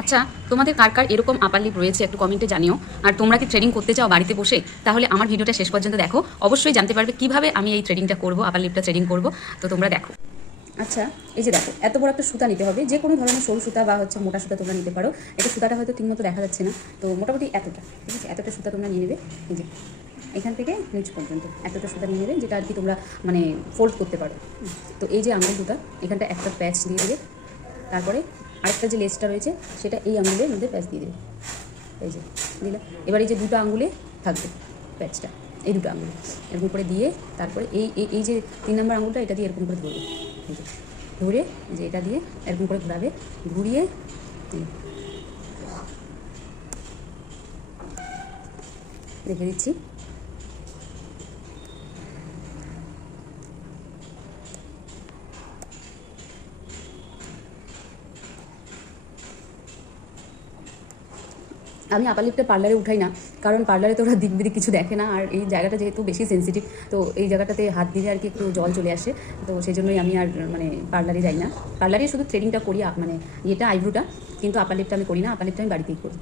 আচ্ছা, তোমাদের কার কার এরকম আপার লিপ রয়েছে একটু কমেন্টে জানিও। আর তোমরা কি থ্রেডিং করতে চাও বাড়িতে বসে, তাহলে আমার ভিডিওটা শেষ পর্যন্ত দেখো, অবশ্যই জানতে পারবে কিভাবে আমি এই থ্রেডিংটা করবো, আপার লিপটা থ্রেডিং করবো। তো তোমরা দেখো। আচ্ছা, এই যে দেখো, এত বড় একটা সুতা নিতে হবে, যে কোনো ধরনের সরু সুতা বা হচ্ছে মোটা সুতা তোমরা নিতে পারো। এটা সুতাটা হয়তো ঠিকমতো দেখা যাচ্ছে না, তো মোটামুটি এতটা, ঠিক আছে, এতটা সুতা তোমরা নিয়ে নেবে। এই যে এখান থেকে নিচ পর্যন্ত এতটা সুতা নিয়ে নেবে, যেটা আর কি তোমরা মানে ফোল্ড করতে পারো। তো এই যে আঙুল দুটা, এখানটা একটা প্যাচ দিয়ে দেবে, তারপরে আরেকটা যে লেসটা রয়েছে সেটা এই আঙুলের মধ্যে প্যাচ দিয়ে দেবে। এই যে দিলে, এবার এই যে দুটো আঙুলে থাকবে প্যাচটা, এই দুটো আঙুলে এরকম করে দিয়ে, তারপরে এই এই যে 3 নম্বর আঙুলটা এটা দিয়ে এরকম করে ধরবে। এই যে ধরে যে এটা দিয়ে এরকম করে ঘোরাবে, ঘুরিয়ে দেখে দিচ্ছি। আমি আপার লিপটা পার্লারে উঠাই না, কারণ পার্লারে তো ওরা দিক বিদিক কিছু দেখে না, আর এই জায়গাটা যেহেতু বেশি সেন্সিটিভ, তো এই জায়গাটাতে হাত দিলে আর কি একটু জল চলে আসে, তো সেই জন্যই আমি আর মানে পার্লারে যাই না। পার্লারে শুধু থ্রেডিংটা করি, মানে এটা আইব্রোটা, কিন্তু আপার লিপটা আমি করি না, আপার লিপটা আমি বাড়িতেই করি।